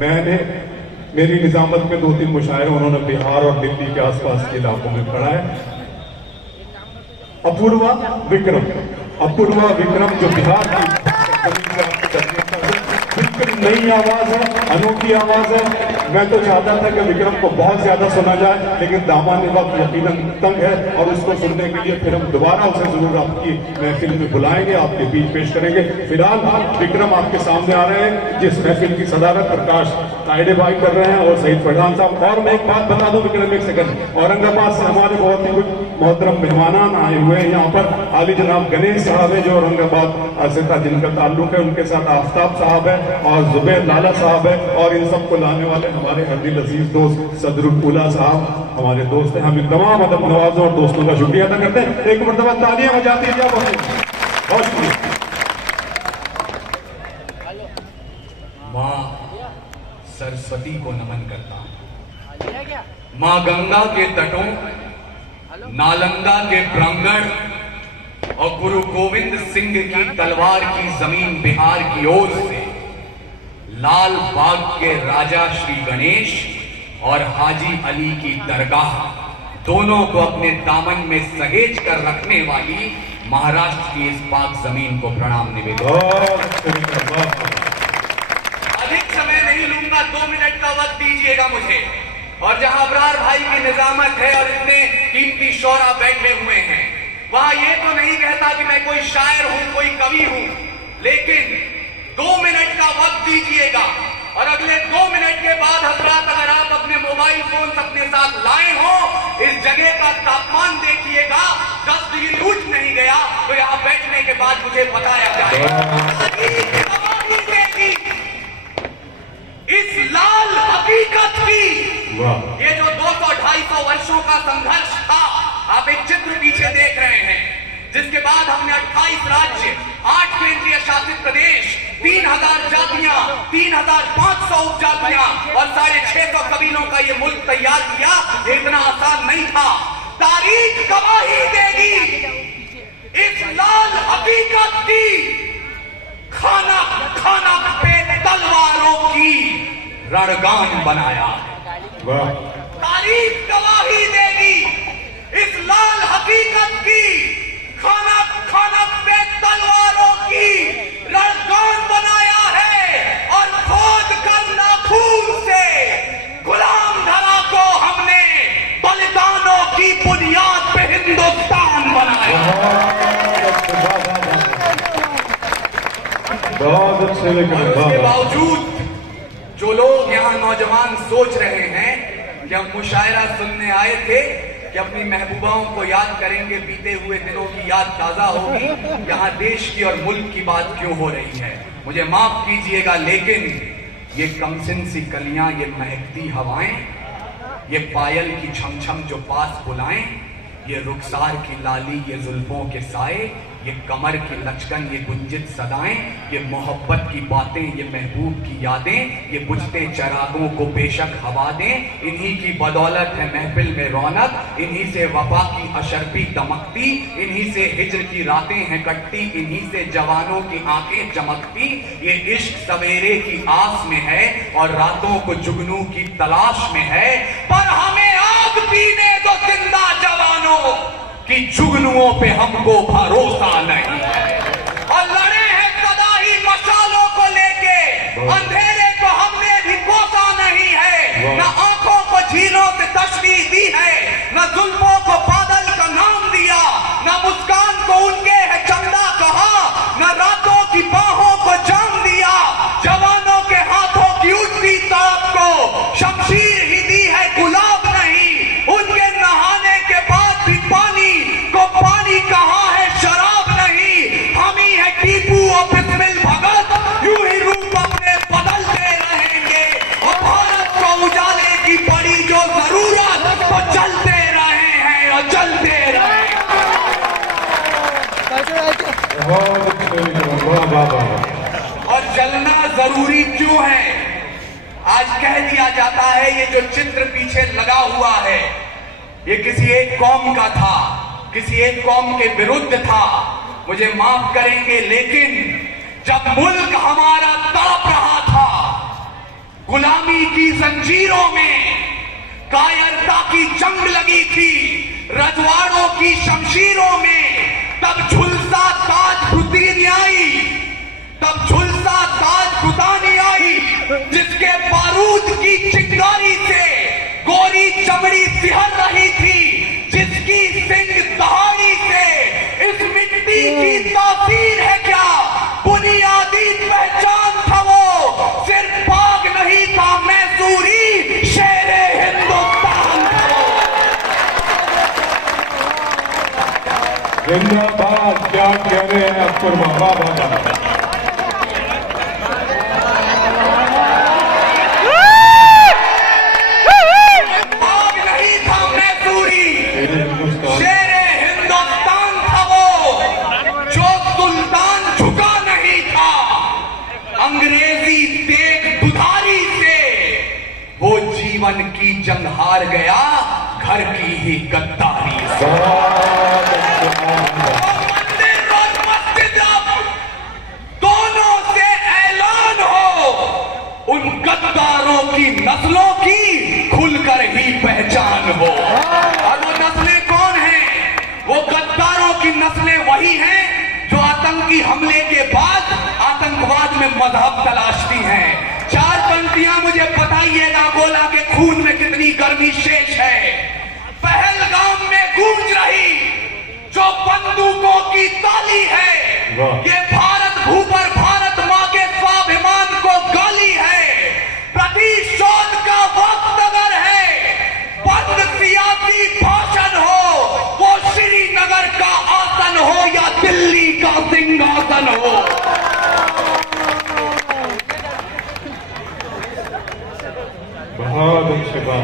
मैंने मेरी निजामत में 2-3 मुशायरे उन्होंने बिहार और दिल्ली के आसपास के इलाकों में पढ़ा है। अपूर्वा विक्रम जो बिहार की बिल्कुल नई आवाज है, अनोखी आवाज है। मैं तो चाहता था कि विक्रम को बहुत ज्यादा सुना जाए, लेकिन दामानी वक्त यकीनन तंग है और उसको सुनने के लिए फिर हम दोबारा उसे जरूर आपकी महफिल में बुलाएंगे, आपके बीच पेश करेंगे। फिलहाल विक्रम आपके सामने आ रहे हैं, जिस महफिल की सदारत प्रकाश कायदे भाई कर रहे हैं और सईद फरहान साहब। और मैं एक बात बता दूं विक्रम, एक सेकंड, औरंगाबाद से हमारे बहुत ही कुछ मोहतरम मेहमान आए हुए हैं यहाँ पर। आली जनाब गणेश साहब है जो औरंगाबाद से था, जिनका ताल्लुक है, उनके साथ आफ्ताब साहब है और जुबैर लाला साहब है, और इन सबको लाने वाले हमारे अब्दुल अजीज दोस्त सदरुल उला साहब हमारे दोस्त हैं। हम इन तमाम अदब नवाजों और दोस्तों का शुक्रिया अदा करते हैं। एक मरतबा तालियां बजाती है, बहुत शुक्रिया। माँ सरस्वती को नमन करता हूं, माँ गंगा के तटों, नालंदा के प्रांगण और गुरु गोविंद सिंह की तलवार की जमीन बिहार की ओर से लाल बाग के राजा श्री गणेश और हाजी अली की दरगाह दोनों को अपने दामन में सहेज कर रखने वाली महाराष्ट्र की इस पाक जमीन को प्रणाम निवेदन। अधिक समय नहीं लूंगा, 2 मिनट का वक्त दीजिएगा मुझे। और जहां अबरार भाई की निजामत है और इतने कीमती शौरा बैठे हुए हैं, वहां ये तो नहीं कहता कि मैं कोई शायर हूं, कोई कवि हूं, लेकिन 2 मिनट का वक्त दीजिएगा और अगले 2 मिनट के बाद हजरात अगर आप अपने मोबाइल फोन अपने साथ लाए हो, इस जगह का तापमान देखिएगा, 10 डिग्री उठ नहीं गया तो यहां बैठने के बाद मुझे बताया जाएगा। इस लाल हकीकत की ये जो 200-250 वर्षों का संघर्ष था, आप एक चित्र पीछे देख रहे हैं, जिसके बाद हमने 28 राज्य, 8 केंद्रीय शासित प्रदेश, 3000 जातियां, 3500 उपजातियां और 650 कबीलों का ये मुल्क तैयार किया। ये इतना आसान नहीं था। तारीख गवाही देगी इस लाल हकीकत की, खाना खाना पे तलवारों की रणगान बनाया। तारीख गवाही देगी इस लाल हकीकत की, खाना खाना पे तलवारों की रणगान बनाया है और खोद कर नाखून से गुलाम धरा को हमने बलिदानों की बुनियाद पे हिंदुस्तान बनाया। बहुत अच्छे। इसके बावजूद जो लोग यहाँ नौजवान सोच रहे हैं कि हम मुशायरा सुनने आए थे कि अपनी महबूबाओं को याद करेंगे, बीते हुए दिनों की याद ताजा होगी, यहाँ देश की और मुल्क की बात क्यों हो रही है, मुझे माफ कीजिएगा, लेकिन ये कमसिन सी कलियां, ये महकती हवाएं, ये पायल की छमछम जो पास बुलाएं, ये रुखसार की लाली, ये जुल्फों के साए, ये कमर की लचकन, ये गुंजित सदाएं, ये मोहब्बत की बातें, ये महबूब की यादें, ये बुझते चरागों को बेशक हवा दें, इन्हीं की बदौलत है महफिल में रौनक, इन्हीं से वफा की अशरफी दमकती, इन्हीं से हिज्र की रातें हैं कटती, इन्हीं से जवानों की आंखें चमकती। ये इश्क सवेरे की आस में है और रातों को जुगनू की तलाश में है, पर हमें आग पीने दो जिंदा जवानों कि जुगनुओं पे हमको भरोसा नहीं है। और लड़े हैं सदा ही मशालों को लेके, अंधेरे को हमने भी कोसा नहीं है, न आंखों को झीलों से तशबीह दी है, न जुल्फों को बादल का नाम दिया, न मुस्कान को उनके है चंदा कहा, न रातों की बाहों को जाम दिया, जवानों के हाथों की उठती ताप को शमशीर ही दी है, गुलाब नहीं। उनके नहाने के बाद भी पानी को पानी कहा है, शराब नहीं। हम ही है टीपू और बिस्मिल भगत, यूं ही रूप अपने बदलते रहेंगे और भारत को उजाले की पड़ी जो जरूरत, वो चलते रहे हैं और चलते रहे। और जलना जरूरी क्यों है? आज कह दिया जाता है ये जो चित्र पीछे लगा हुआ है ये किसी एक कौम का था, किसी एक कौम के विरुद्ध था, मुझे माफ करेंगे, लेकिन जब मुल्क हमारा तड़प रहा था, गुलामी की जंजीरों में कायरता की जंग लगी थी, रजवाड़ों की शमशीरों में तब झुलसा ताज रुतीन आई, तब झुलसा ताज रुतानी आई, जिसके बारूद की चिंगारी से गोरी चमड़ी सिहर रही थी, जिसकी सिंग दहाड़ी से इस मिट्टी की तासीर है क्या, बुनियादी पहचान था वो, सिर्फ बाग नहीं था मैसूरी, शेरे हिंदुस्तान था वो। जिंदाबाद, क्या कह रहे हैं अकबर बाबा। बाग नहीं था मैसूरी, शेरे हिंदुस्तान था वो, जो सुल्तान झुका नहीं था अंग्रेजी तेग दुधारी से, वो जीवन की जंग हार गया घर की ही गद्दारी से। मंदिर और मस्जिद अब दोनों से ऐलान हो, उन गद्दारों की नस्लों की खुलकर ही पहचान हो। और वो नस्लें कौन हैं? वो गद्दारों की नस्लें वही हैं जो आतंकी हमले के बाद आतंकवाद में मजहब तलाशती हैं। चार पंक्तियां मुझे बताइएगा, गोला के खून में कितनी गर्मी शेष है। पहलगाम में गूंज रही जो बंदूकों की ताली है, ये भारत भूपर भारत मां के स्वाभिमान को गाली है। प्रतिशोध का वक्त अगर है, बंद सियासी भाषण हो, वो श्रीनगर का आसन हो या दिल्ली का सिंहासन हो। बहुत अच्छी बात।